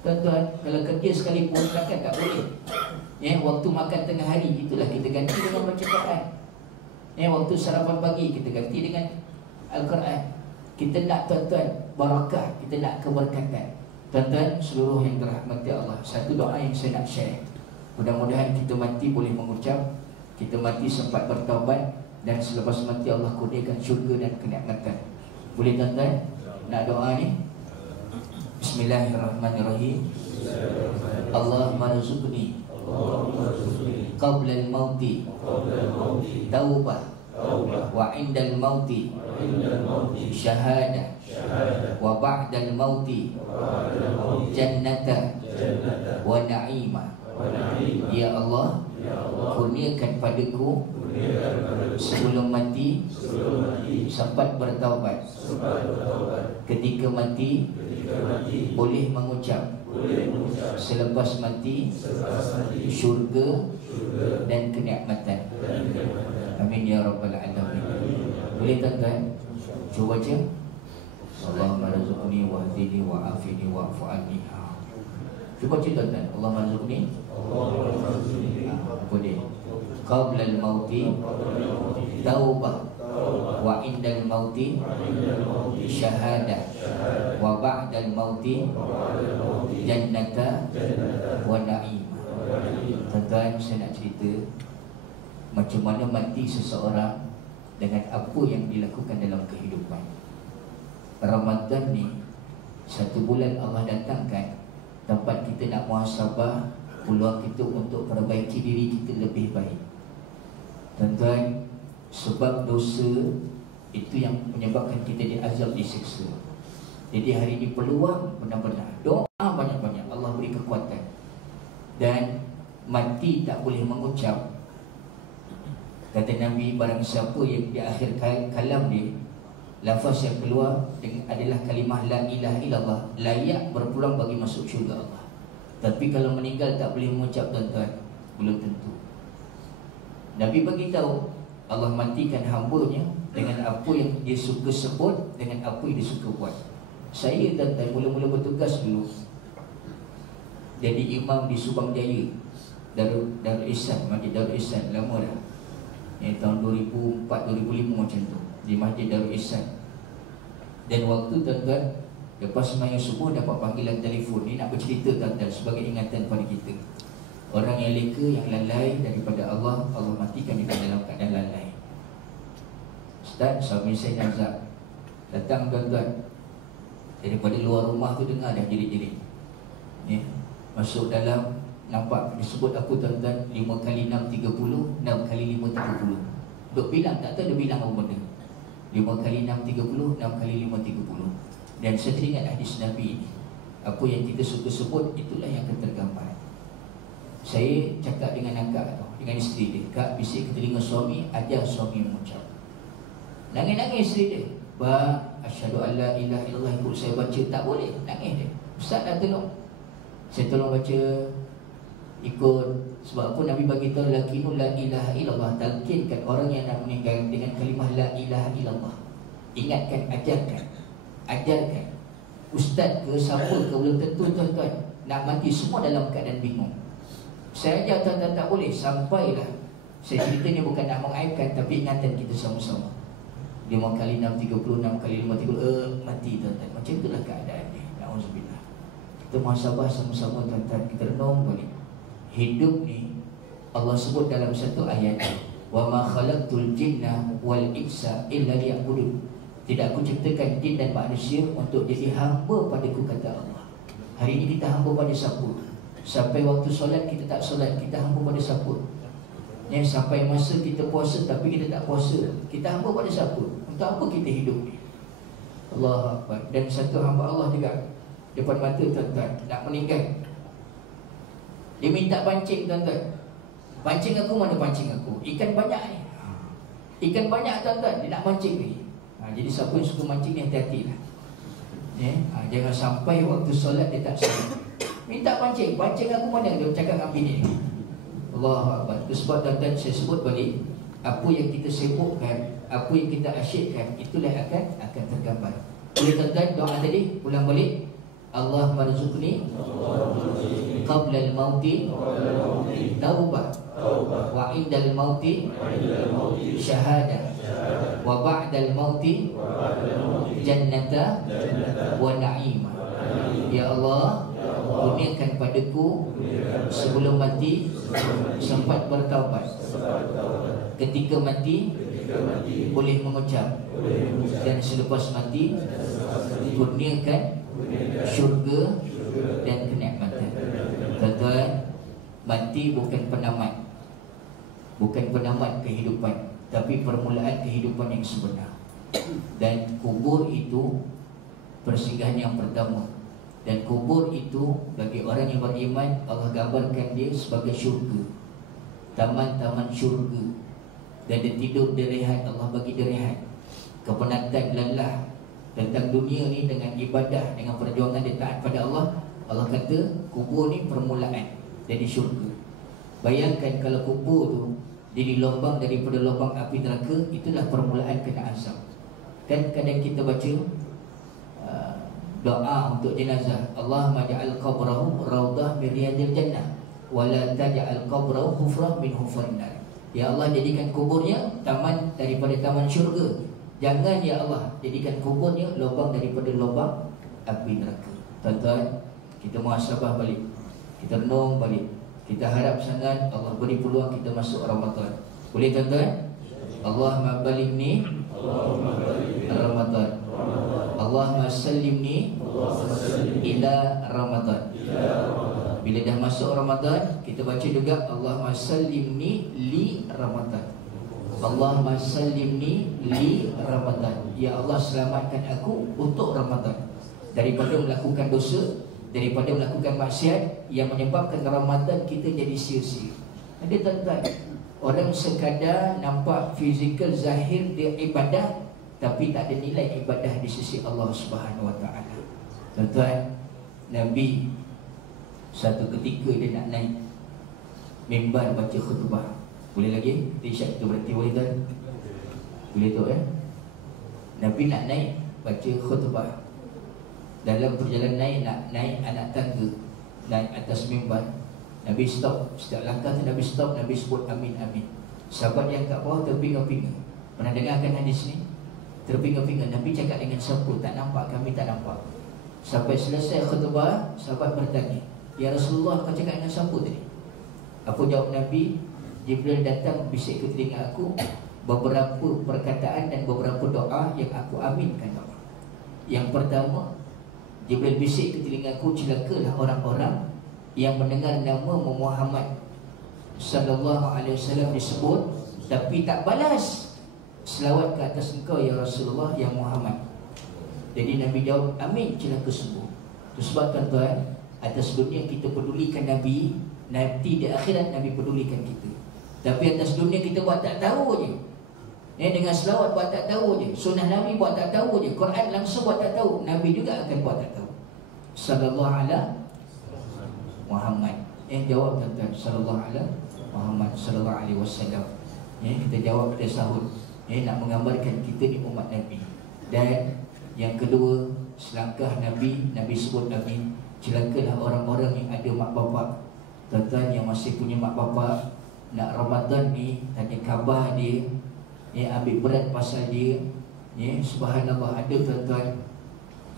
Tuan-tuan, kalau kerja sekalipun takkan tak boleh. Waktu makan tengah hari, itulah kita ganti dengan baca Quran. Waktu sarapan pagi, kita ganti dengan Al-Quran. Kita nak tuan-tuan barakah, kita nak keberkatan. Tuan-tuan, seluruh yang dirahmati Allah, satu doa yang saya nak share. Mudah-mudahan kita mati boleh mengucap, kita mati sempat bertaubat, dan selepas mati Allah kurniakan syurga dan kenikmatan. Boleh tuan-tuan nak doa ni? Bismillahirrahmanirrahim. Allahumma rizukni qabla al-mauti taubah wa indal mauti syahadah wa ba'dal mauti jannata wa na'imah. Ya Allah, kurniakan padaku sebelum mati sempat bertaubat, ketika mati boleh mengucap, selepas mati syurga dan kenikmatan. Amin ya rabbal alamin. Boleh tuan-tuan cuba baca. Allahumma rizqni wahdini wa'afini wa'fu anni. Cuba baca tuan-tuan. Allahumma rizqni. Boleh. qabla al-mauti taubah wa indal mauti syahadah wa ba'dal mauti jannata wa na'im. Tuan-tuan, saya nak cerita macam mana mati seseorang dengan apa yang dilakukan dalam kehidupan. Ramadan ni satu bulan Allah datangkan tempat kita nak muhasabah, peluang kita untuk perbaiki diri kita lebih baik. Tuan-tuan, sebab dosa itu yang menyebabkan kita diazab, disiksa. Jadi hari ini peluang benar-benar doa banyak-banyak, Allah beri kekuatan. Dan mati tak boleh mengucap. Kata Nabi, barang siapa yang di akhir kalam dia lafaz yang keluar adalah kalimah la ilaha illallah, layak berpulang bagi masuk syurga Allah. Tapi kalau meninggal tak boleh mengucap, tuan-tuan, belum tentu. Nabi bagi tahu Allah matikan hamba-Nya dengan apa yang dia suka sebut, dengan apa yang dia suka buat. Saya, tuan-tuan, mula-mula bertugas dulu jadi imam di Subang Jaya, Darul Ihsan, Masjid Darul Ihsan, lama dah. Tahun 2004-2005 macam tu, di Masjid Darul Ihsan. Dan waktu, tuan-tuan, lepas sembahyang subuh dapat panggilan telefon. Ni nak bercerita, tuan-tuan, sebagai ingatan pada kita. Orang yang leka, yang lalai daripada Allah, Allah matikan dia dalam keadaan lalai. Ustaz, suami saya nazak. Datang, tuan-tuan, daripada luar rumah tu dengar dah jerit-jerit. Masuk dalam, nampak disebut aku, tuan-tuan, 5 kali 6 30, 6 kali 5 30. Duk bilang, tak tahu dia bilang apa benda. 5 kali 6 30, 6 kali 5 30. Dan saya teringat hadis Nabi ini. Apa yang kita suka sebut, itulah yang akan tergambar. Saya cakap dengan akak tu, dengan isteri dia, "Kak, bisik ke telinga suami, ajar suami mengucap." Nangis-nangis isteri dia. "Ba, asyhadu an la ilaha illallah," ikut saya baca, tak boleh, nangis dia. Ustaz dah tolong. Saya tolong baca, ikut. Sebab apa Nabi bagi tahu lakinu la ilaha illallah, talqinkan orang yang nak meninggal dengan kalimah la ilaha illallah. Ingatkan, ajarkan. Ustaz ke siapa ke belum tentu, tuan-tuan. Nak mati semua dalam keadaan bingung. Saya ajar, tuan-tuan, tak boleh. Sampailah, saya cerita ni bukan nak mengaibkan, tapi ingatan kita sama-sama. 5 kali 6 30, 6 kali 5 30, mati, tuan-tuan. Macam itulah keadaan dia. Na'udzubillah. Kita muhasabah sama-sama, tuan-tuan. Kita renung balik. Hidup ni Allah sebut dalam satu ayat, "Wa ma khalaqtul jinna wal insa illa liya'budun." Tidak aku ciptakan jin dan manusia untuk jadi hamba padaku, kata Allah. Hari ini kita hamba pada siapa? Sampai waktu solat kita tak solat, kita hamba pada siapa? Sampai masa kita puasa tapi kita tak puasa, kita hamba pada siapa? Untuk apa kita hidup ni? Allah Akbar. Dan satu hamba Allah juga depan mata, tuan-tuan, nak meninggal. Dia minta pancing, tuan-tuan. Pancing aku, mana pancing aku? Ikan banyak ni. Ikan banyak, tuan-tuan, dia nak mancing ni. Jadi siapa yang suka mancing ni, hati-hatilah. Jangan sampai waktu solat dia tak solat. Minta pancing aku mana? Dia cakap dengan bini ni. Allah Akbar. Itu sebab, tuan-tuan, saya sebut balik, apa yang kita sibukkan, apa yang kita asyikkan, itulah akan tergambar. Boleh, tuan-tuan, doa tadi ulang balik. Allah marzuqni qabla al-mauti taubah wa indal mauti syahadah wa ba'dal mauti jannata wa na'imah. Ya Allah, kurniakan padaku sebelum mati sempat bertaubat, ketika mati boleh mengucap, dan selepas mati kurniakan syurga dan kenikmatan. Tuan-tuan, mati bukan penamat, bukan penamat kehidupan, tapi permulaan kehidupan yang sebenar. Dan kubur itu persinggahan yang pertama. Dan kubur itu bagi orang yang beriman, Allah gambarkan dia sebagai syurga, taman-taman syurga. Dan dia tidur, dia rehat, Allah bagi dia rehat. Kepenatan lelah tentang dunia ni dengan ibadah, dengan perjuangan dia taat pada Allah. Allah kata kubur ni permulaan jadi syurga. Bayangkan kalau kubur tu jadi lubang daripada lubang api neraka, itulah permulaan kena azab. Kan kadang kita baca doa untuk jenazah, Allahumma ja'al qabrahu rawdah min riyadil jannah wa la taj'al qabrahu hufrah min hufarin nar. Ya Allah, jadikan kuburnya taman daripada taman syurga. Jangan ya Allah jadikan kuburnya lubang daripada lubang api neraka. Tuan-tuan, kita muhasabah balik, kita renung balik, kita harap sangat Allah beri peluang kita masuk Ramadan. Boleh tuan-tuan? Allahumma baligni Ramadan, Allahumma sallimni ila Ramadan. Bila dah masuk Ramadan, kita baca juga Allahumma sallimni li Ramadan, Allahumma sallimni li Ramadan. Ya Allah, selamatkan aku untuk Ramadan, daripada melakukan dosa, daripada melakukan maksiat yang menyebabkan Ramadan kita jadi sia-sia. Ada tuan-tuan, orang sekadar nampak fizikal zahir dia ibadah, tapi tak ada nilai ibadah di sisi Allah Subhanahu Wa Taala. Tuan-tuan, Nabi satu ketika dia nak naik mimbar baca khutbah. Boleh lagi? T-shirt tu berarti boleh tak? Boleh tu Nabi nak naik baca khutbah. Dalam perjalanan naik, nak naik anak tangga, naik atas mimbar, Nabi stop. Setiap langkah tu Nabi stop, Nabi sebut amin, amin. Sahabat yang kat bawah terpinga-pinga. Pernah dengarkan hadis ni? Terpinga-pinga. Nabi cakap dengan siapa? Tak nampak, kami tak nampak. Sampai selesai khutbah, sahabat bertanya, ya Rasulullah, kau cakap dengan siapa tadi? Apa jawab Nabi? Jibril datang bisik ke telinga aku beberapa perkataan dan beberapa doa yang aku aminkan. Yang pertama, Jibril bisik ke telinga aku, celakalah orang-orang yang mendengar nama Muhammad sallallahu alaihi wasallam disebut tapi tak balas selawat ke atas engkau ya Rasulullah, ya Muhammad. Jadi Nabi jawab, amin, celaka semua. Itu sebab tuan-tuan, atas dunia kita pedulikan Nabi, nanti di akhirat Nabi pedulikan kita. Tapi atas dunia kita buat tak tahu je. Dengan selawat buat tak tahu je, sunnah Nabi buat tak tahu je, Quran langsung buat tak tahu, Nabi juga akan buat tak tahu. Sallallahu alaihi Muhammad. Jawab tuan-tuan, sallallahu alaihi Muhammad sallallahu alaihi wasallam. Kita jawab, kita sahut. Nak menggambarkan kita ni umat Nabi. Dan yang kedua, selangkah Nabi, Nabi sebut Nabi, celakalah orang-orang yang ada mak bapak. Tuan-tuan yang masih punya mak bapak, nak Ramadan ni tanya khabar dia, ambil berat pasal dia. Subhanallah, ada tuan-tuan,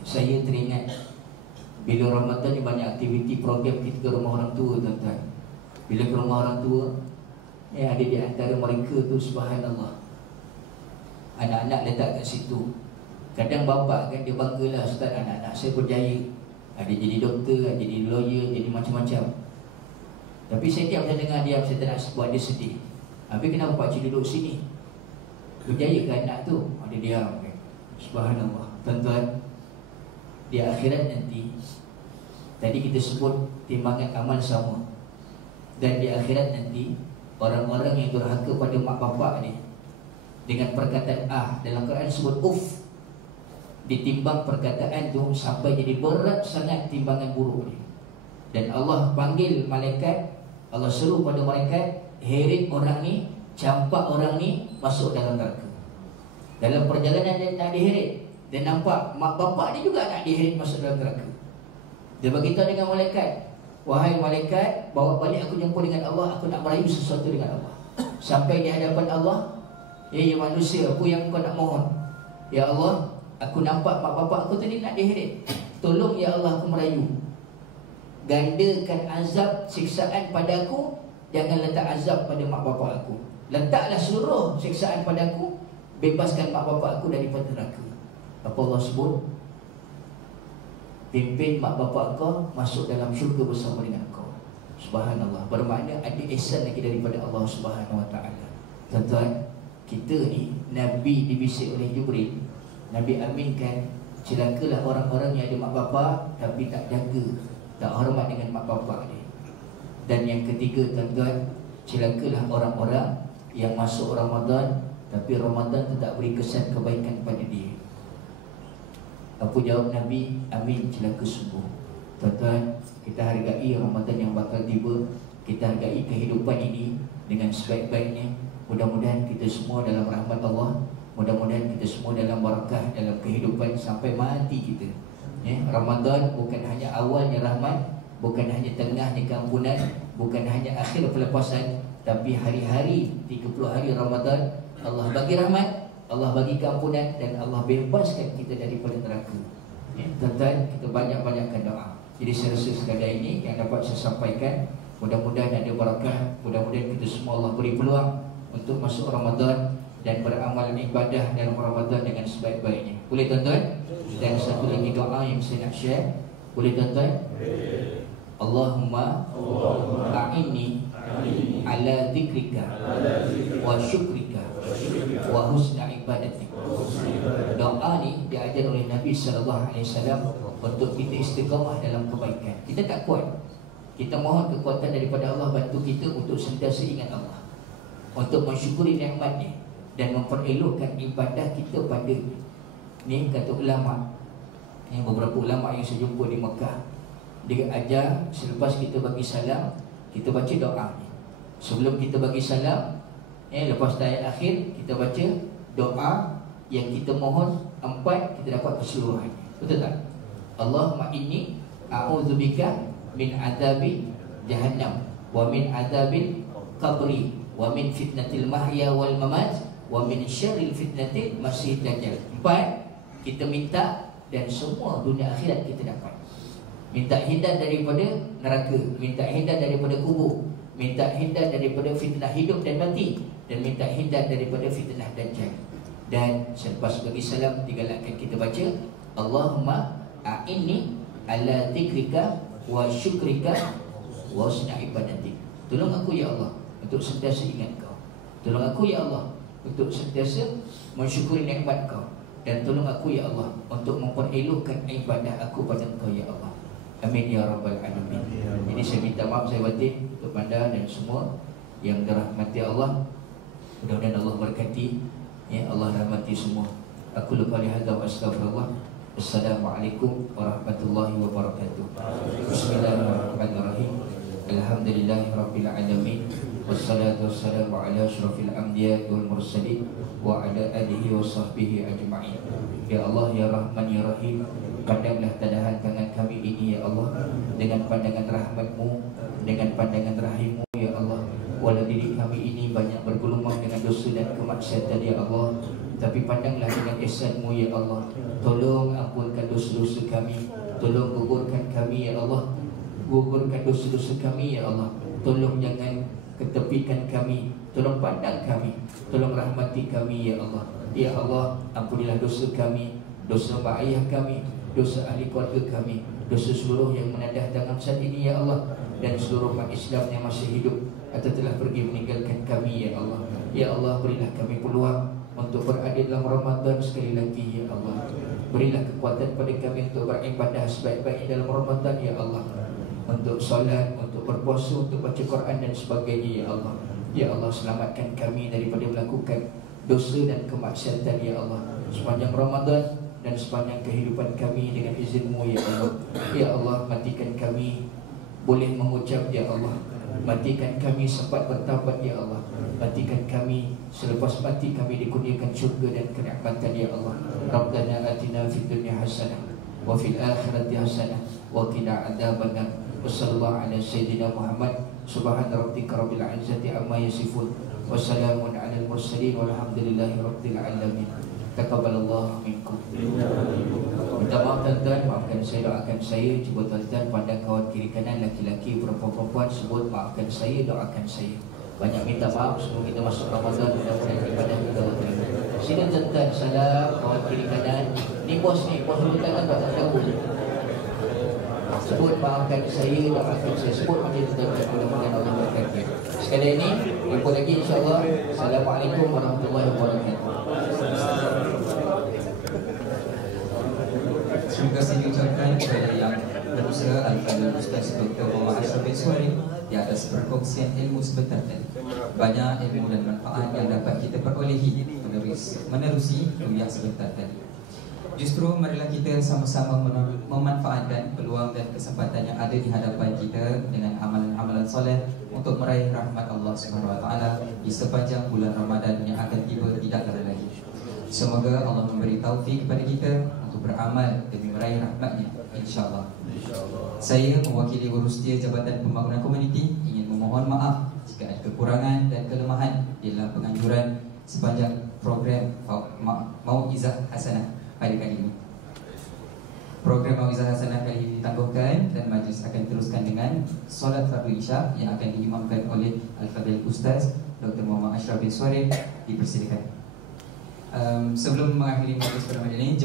saya teringat bila Ramadan ni banyak aktiviti program kita ke rumah orang tua tuan-tuan. Bila ke rumah orang tua, ada di antara mereka tu, subhanallah, anak-anak letak kat situ. Kadang bapa kan dia banggalah, ustaz, anak-anak saya berjaya, ada jadi doktor, ada jadi lawyer, jadi macam-macam. Tapi saya diam, saya dengar diam, saya tak nak buat dia sedih. Habis kenapa pakcik duduk sini? Berjaya ke anak tu? Dia diam kan? Subhanallah. Tuan-tuan, di akhirat nanti, tadi kita sebut timbangan amal sama. Dan di akhirat nanti, orang-orang yang durhaka pada mak bapak ni, dengan perkataan dalam Quran sebut uf, ditimbang perkataan tu sampai jadi berat sangat timbangan buruk ni. Dan Allah panggil malaikat, Allah seru pada malaikat, heret orang ni, campak orang ni masuk dalam neraka. Dalam perjalanan dia nak diheret, dia nampak mak bapak dia juga nak diheret masuk dalam neraka. Dia beritahu dengan malaikat, wahai malaikat, bawa balik aku jumpa dengan Allah, aku nak merayu sesuatu dengan Allah. Sampai di hadapan Allah, ya manusia, apa yang kau nak mohon? Ya Allah, aku nampak mak bapak aku tadi nak diheret, tolong ya Allah, aku merayu, gandakan azab siksaan pada aku, jangan letak azab pada mak bapak aku. Letaklah seluruh siksaan pada aku, bebaskan mak bapak aku daripada neraka. Apa Allah sebut? Pimpin mak bapak kau masuk dalam syurga bersama dengan kau. Subhanallah. Bermakna ada ihsan lagi daripada Allah Subhanahu Wa Taala. Tuan-tuan, kita ni Nabi dibisik oleh Jibril, Nabi aminkan, celakalah orang-orang yang ada mak bapak tapi tak jaga, tak hormat dengan mak bapak dia. Dan yang ketiga tuan-tuan, celakalah orang-orang yang masuk Ramadan tapi Ramadan tu tak beri kesan kebaikan pada dia. Apa jawab Nabi? Amin, celaka sungguh. Tuan-tuan, kita hargai Ramadan yang bakal tiba. Kita hargai kehidupan ini dengan sebaik-baiknya. Mudah-mudahan kita semua dalam rahmat Allah, mudah-mudahan kita semua dalam barakah dalam kehidupan sampai mati kita. Ramadan bukan hanya awalnya rahmat, bukan hanya tengahnya keampunan, bukan hanya akhir pelepasan, Tapi hari-hari 30 hari Ramadan, Allah bagi rahmat, Allah bagi keampunan, dan Allah bebaskan kita daripada neraka. Tuan-tuan, kita banyak-banyakkan doa. Jadi saya rasa sekadar ini yang dapat saya sampaikan. Mudah-mudahan ada barakah, mudah-mudahan kita semua Allah beri peluang untuk masuk Ramadan dan beramal ibadah dalam Ramadan dengan sebaik-baiknya. Boleh tuan-tuan? Dan satu lagi doa yang saya nak share. Boleh tuan-tuan? Allahumma a'inni ala dzikrika wa syukrika wa husna ibadatik. Doa ni diajar oleh Nabi SAW untuk kita istiqamah dalam kebaikan. Kita tak kuat, kita mohon kekuatan daripada Allah bantu kita untuk sentiasa ingat Allah, untuk mensyukuri nikmat-Nya dan memperelokkan ibadah kita pada ni. Kata ulama, beberapa ulama yang saya jumpa di Mekah, dia ajar selepas kita bagi salam, kita baca doa ni. Sebelum kita bagi salam, lepas ayat akhir, kita baca doa yang kita mohon 4, kita dapat keseluruhan. Betul tak? Allahumma inni a'udzubika min azabi jahannam wa min azabil qabri wa min fitnatil mahya wal mamat wa min syarril fitnatil masih dajjal. 4 kita minta, dan semua dunia akhirat kita dapat. Minta hindar daripada neraka, minta hindar daripada kubur, minta hindar daripada fitnah hidup dan mati, dan minta hindar daripada fitnah dajjal. Dan selepas bagi salam, digalakkan kita baca Allahumma a'inni ala dzikrika wa syukrika wa husna ibadatik. Tolong aku ya Allah untuk sentiasa ingat Kau. Tolong aku ya Allah untuk sentiasa mensyukuri nikmat Kau. Dan tolong aku ya Allah untuk memperelokkan ibadah aku pada Kau ya Allah. Amin ya rabbal alamin. Jadi saya minta maaf saya batin untuk anda dan semua yang dirahmati Allah. Mudah-mudahan Allah berkati, ya Allah rahmati semua. Aku lupa lihat wa astaghfirullah. Assalamualaikum warahmatullahi wabarakatuh. Bismillahirrahmanirrahim. Alhamdulillahirabbil alamin. Wassalatu wassalamu ala asyrafil anbiya'i wal mursalin wa ala alihi wa sahbihi ajma'in. Ya Allah ya Rahman ya Rahim, pandanglah tadahan tangan kami ini ya Allah dengan pandangan rahmat-Mu, dengan pandangan rahim-Mu ya Allah. Walau diri kami ini banyak bergelumang dengan dosa dan kemaksiatan ya Allah, tapi pandanglah dengan ihsan-Mu ya Allah. Tolong ampunkan dosa-dosa kami, tolong gugurkan kami ya Allah, gugurkan dosa-dosa kami ya Allah. Tolong jangan ketepikan kami, tolong pandang kami, tolong rahmati kami ya Allah. Ya Allah, ampunilah dosa kami, dosa mak ayah kami, dosa ahli keluarga kami, dosa seluruh yang menadah tangan saat ini ya Allah, dan seluruh umat Islam yang masih hidup atau telah pergi meninggalkan kami ya Allah. Ya Allah, berilah kami peluang untuk berada dalam Ramadan sekali lagi ya Allah. Berilah kekuatan pada kami untuk beribadah sebaik-baiknya dalam Ramadan ya Allah, untuk solat, untuk berpuasa, untuk baca Quran dan sebagainya ya Allah. Ya Allah, selamatkan kami daripada melakukan dosa dan kemaksiatan ya Allah sepanjang Ramadan dan sepanjang kehidupan kami dengan izin-Mu ya Allah. Ya Allah, matikan kami boleh mengucap ya Allah, matikan kami sempat bertaubat ya Allah, matikan kami selepas mati kami dikurniakan syurga dan kenikmatan ya Allah. Rabbana atina fid dunya hasanah wa fil akhirati hasanah wa qina adzabannar. Wassallallahu ala sayyidina Muhammad. Subhana rabbika rabbil izzati amma yasifun. Wassalamun alal mursalin walhamdulillahi rabbil alamin. Taqabbalallahu minkum. Minta maaf tuan-tuan, maafkan saya, doakan saya. Cuba tuan-tuan pandang kawan kiri kanan, laki-laki, perempuan-perempuan, sebut maafkan saya, doakan saya. Banyak minta maaf sebelum kita masuk Ramadan, mudah-mudahan ibadah kita terima. Sila tuan-tuan, salam kawan kiri kanan. Ni bos dulu tangan tak tahu. Sebut maafkan saya, doakan saya. Sebut macam tu tuan-tuan, mudah-mudahan Allah berkati. Sekali ini, jumpa lagi insyaAllah. Assalamualaikum warahmatullahi wabarakatuh. Terima kasih diucapkan kepada yang berusaha Al-Fadhil Ustaz Dr. Muhammad Ashraf Benswari di atas perkongsian ilmu sebentar tadi. Banyak ilmu dan manfaat yang dapat kita perolehi menerusi kuliah sebentar tadi. Justru marilah kita sama-sama memanfaatkan peluang dan kesempatan yang ada di hadapan kita dengan amalan-amalan soleh untuk meraih rahmat Allah Subhanahu Wa Taala di sepanjang bulan Ramadan yang akan tiba tidak lama lagi. Semoga Allah memberi taufik kepada kita untuk beramal demi meraih rahmat-Nya, insya-Allah. Saya mewakili Urus Jabatan Pembangunan Komuniti ingin memohon maaf jika Jika ada kekurangan dan kelemahan di dalam penganjuran sepanjang program Mau'izah Hasanah pada kali ini. Program Mau'izah Hasanah kali ini ditangguhkan dan majlis akan teruskan dengan solat fardu Isya yang akan diimamkan oleh Al-Fadhil Ustaz Dr. Muhammad Ashraf bin Suhaib. Dipersilakan. Sebelum mengakhiri majlis pada malam ini,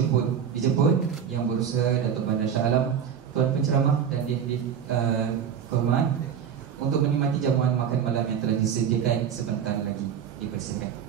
dijemput yang berusaha Datuk Bandar Shah Alam, Tuan Penceramah dan Dif Kehormat untuk menikmati jamuan makan malam yang telah disediakan sebentar lagi. Dipersilakan.